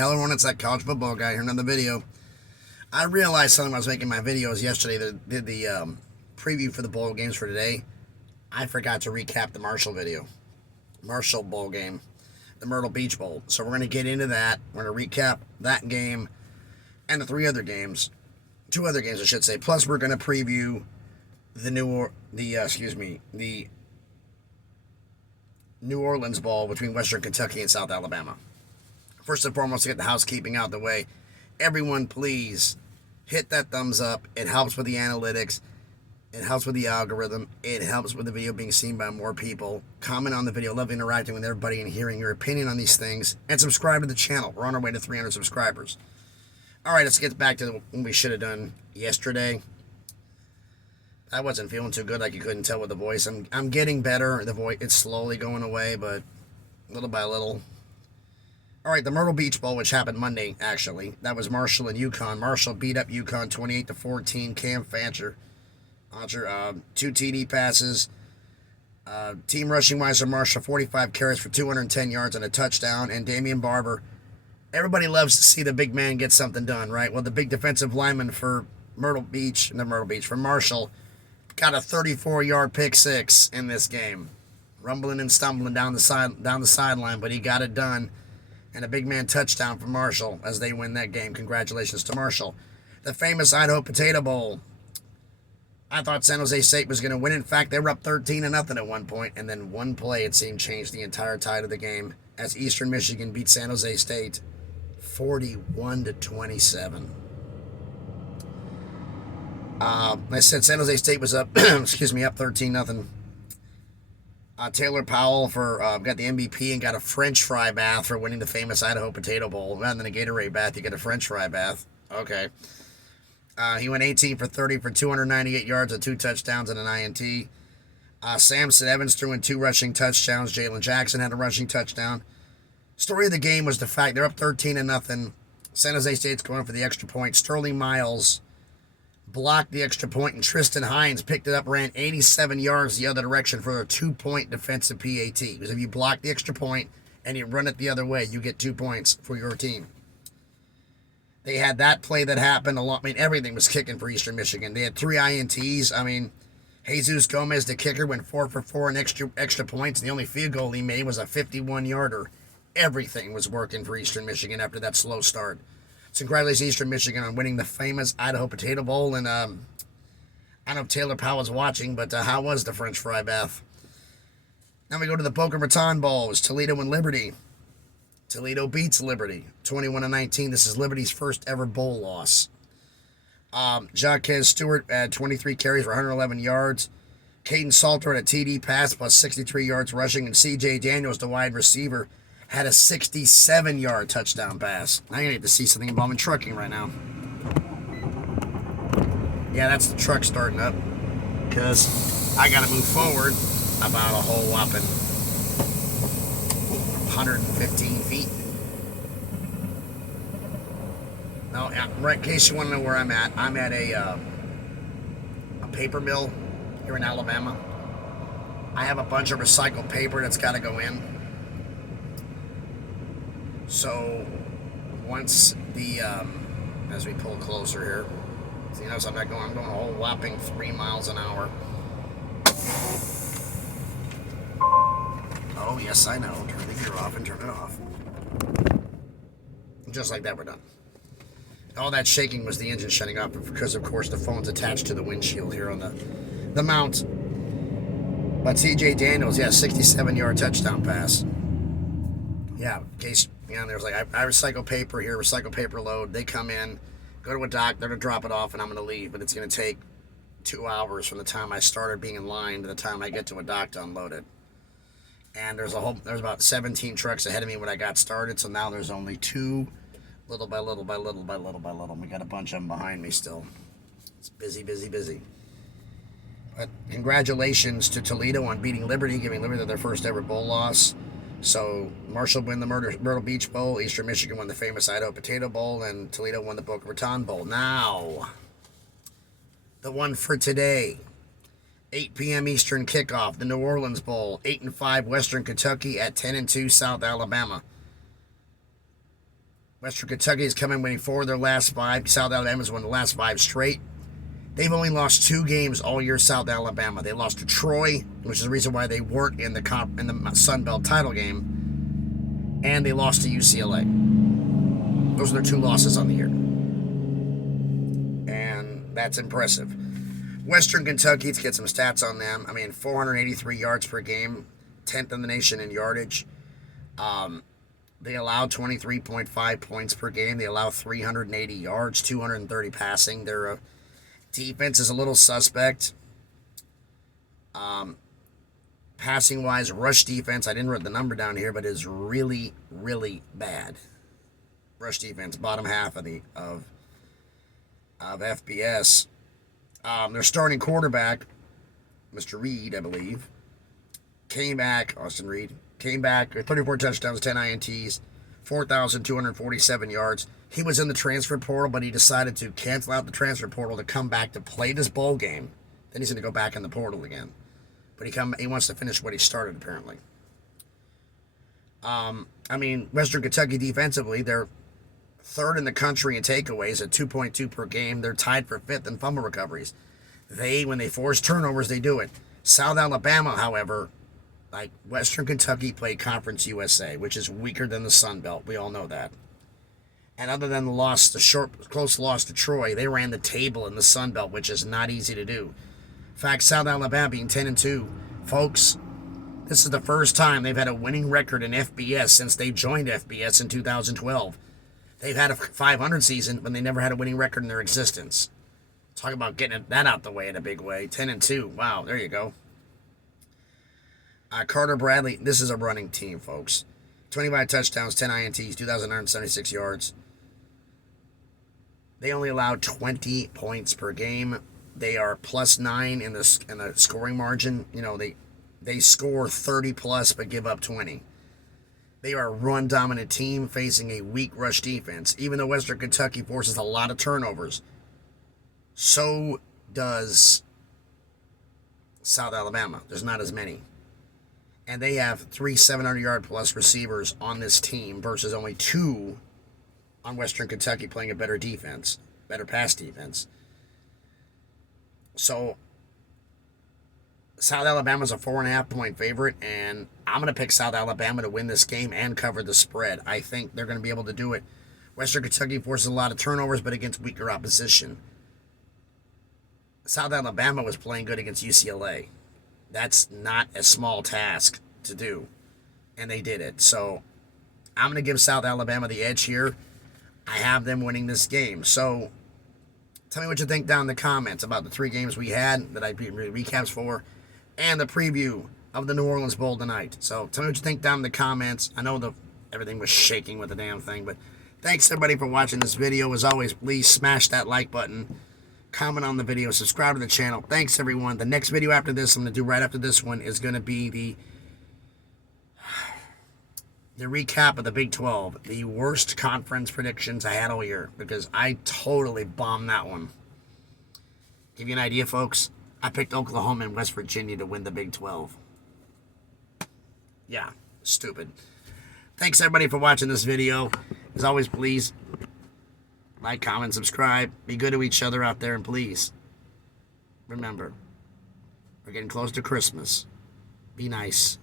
Hello everyone, it's that college football guy here, another video. I realized something when I was making my videos yesterday that did the preview for the bowl games for today. I forgot to recap the Marshall Bowl game, the Myrtle Beach Bowl. So we're going to get into that. We're going to recap that game and the two other games I should say. Plus we're going to preview the New Orleans Bowl between Western Kentucky and South Alabama. First and foremost, to get the housekeeping out of the way, everyone please hit that thumbs up. It helps with the analytics. It helps with the algorithm. It helps with the video being seen by more people. Comment on the video. Love interacting with everybody and hearing your opinion on these things. And subscribe to the channel. We're on our way to 300 subscribers. All right, let's get back to what we should have done yesterday. I wasn't feeling too good, like you couldn't tell with the voice. I'm getting better. The voice, it's slowly going away, but little by little. All right, the Myrtle Beach Bowl, which happened Monday, actually. That was Marshall and UConn. Marshall beat up UConn 28-14. Cam Fancher, 2 TD passes. Team rushing-wise for Marshall, 45 carries for 210 yards and a touchdown. And Damian Barber, everybody loves to see the big man get something done, right? Well, the big defensive lineman for Marshall, got a 34-yard pick six in this game. Rumbling and stumbling down the sideline, but he got it done. And a big man touchdown for Marshall as they win that game. Congratulations to Marshall. The famous Idaho Potato Bowl. I thought San Jose State was going to win. In fact, they were up 13-0 at one point, and then one play, it seemed, changed the entire tide of the game as Eastern Michigan beat San Jose State 41-27. I said San Jose State was up, up 13-0. Taylor Powell got the MVP and got a French fry bath for winning the famous Idaho Potato Bowl. Rather than a Gatorade bath, you get a French fry bath. Okay. He went 18 for 30 for 298 yards and 2 touchdowns and an INT. Samson Evans threw in 2 rushing touchdowns. Jalen Jackson had a rushing touchdown. Story of the game was the fact they're up 13-0. San Jose State's going for the extra point. Sterling Miles blocked the extra point, and Tristan Hines picked it up, ran 87 yards the other direction for a 2-point defensive PAT. Because if you block the extra point and you run it the other way, you get 2 points for your team. They had that play that happened a lot. I mean, everything was kicking for Eastern Michigan. They had 3 INTs. I mean, Jesus Gomez, the kicker, went 4 for 4 in extra points, and the only field goal he made was a 51-yarder. Everything was working for Eastern Michigan after that slow start. So congratulations, Eastern Michigan, on winning the famous Idaho Potato Bowl. And I don't know if Taylor Powell's watching, but how was the French fry bath? Now we go to the Boca Raton Bowl. It was Toledo and Liberty. Toledo beats Liberty 21-19. This is Liberty's first ever bowl loss. Jaquez Stewart had 23 carries for 111 yards. Caden Salter had a TD pass plus 63 yards rushing. And C.J. Daniels, the wide receiver, had a 67-yard touchdown pass. I'm going to get to see something involving trucking right now. Yeah, that's the truck starting up. Because I got to move forward about a whole whopping 115 feet. Now, in case you want to know where I'm at a paper mill here in Alabama. I have a bunch of recycled paper that's got to go in. So, once as we pull closer here, so you notice I'm going a whole whopping 3 miles an hour. Oh, yes, I know. Turn the gear off and turn it off. Just like that, we're done. All that shaking was the engine shutting off because, of course, the phone's attached to the windshield here on the mount. But C.J. Daniels, 67-yard touchdown pass. Yeah, in case... Yeah, there's I recycle paper here, recycle paper load. They come in, go to a dock, they're going to drop it off, and I'm going to leave. But it's going to take 2 hours from the time I started being in line to the time I get to a dock to unload it. And there's about 17 trucks ahead of me when I got started, so now there's only 2, little by little by little by little by little. We got a bunch of them behind me still. It's busy, busy, busy. But congratulations to Toledo on beating Liberty, giving Liberty their first ever bowl loss. So Marshall won the Myrtle Beach Bowl, Eastern Michigan won the famous Idaho Potato Bowl, and Toledo won the Boca Raton Bowl. Now, the one for today, 8 p.m. Eastern kickoff, the New Orleans Bowl, 8-5 Western Kentucky at 10-2 South Alabama. Western Kentucky is coming winning 4 of their last 5. South Alabama's won the last 5 straight. They've only lost 2 games all year, South Alabama. They lost to Troy, which is the reason why they weren't in the Sun Belt title game, and they lost to UCLA. Those are their 2 losses on the year, and that's impressive. Western Kentucky, let's get some stats on them. 483 yards per game, 10th in the nation in yardage. They allow 23.5 points per game. They allow 380 yards, 230 passing. Their defense is a little suspect. Passing-wise, rush defense, I didn't write the number down here, but is really, really bad. Rush defense, bottom half of FBS. Their starting quarterback, Mr. Reed, I believe, Austin Reed, came back, 34 touchdowns, 10 INTs, 4,247 yards. He was in the transfer portal, but he decided to cancel out the transfer portal to come back to play this bowl game. Then he's going to go back in the portal again. But he wants to finish what he started, apparently. Western Kentucky defensively, they're 3rd in the country in takeaways at 2.2 per game. They're tied for 5th in fumble recoveries. When they force turnovers, they do it. South Alabama, however, like Western Kentucky, played Conference USA, which is weaker than the Sun Belt. We all know that. And other than the close loss to Troy, they ran the table in the Sun Belt, which is not easy to do. In fact, South Alabama being 10-2, folks, this is the first time they've had a winning record in FBS since they joined FBS in 2012. They've had a 500 season, but they never had a winning record in their existence. Talk about getting that out the way in a big way. 10-2. Wow, there you go. Carter Bradley, this is a running team, folks. 25 touchdowns, 10 INTs, 2,976 yards. They only allow 20 points per game. They are +9 in the scoring margin. They score 30 plus but give up 20. They are a run-dominant team facing a weak rush defense. Even though Western Kentucky forces a lot of turnovers, so does South Alabama. There's not as many. And they have 3 700-yard-plus receivers on this team versus only 2 on Western Kentucky playing a better defense, better pass defense. So South Alabama's a 4.5-point favorite, and I'm going to pick South Alabama to win this game and cover the spread. I think they're going to be able to do it. Western Kentucky forces a lot of turnovers, but against weaker opposition. South Alabama was playing good against UCLA. That's not a small task to do, and they did it. So I'm going to give South Alabama the edge here. I have them winning this game. So tell me what you think down in the comments about the 3 games we had that I did recaps for, and the preview of the New Orleans Bowl tonight. So tell me what you think down in the comments. I know everything was shaking with the damn thing, but thanks everybody for watching this video. As always, please smash that like button, comment on the video, subscribe to the channel. Thanks everyone. The next video after this, I'm going to do right after this one, is going to be the recap of the Big 12, the worst conference predictions I had all year, because I totally bombed that one. Give you an idea, folks, I picked Oklahoma and West Virginia to win the Big 12. Yeah, stupid. Thanks everybody for watching this video. As always, please like, comment, subscribe. Be good to each other out there, and please remember, we're getting close to Christmas. Be nice.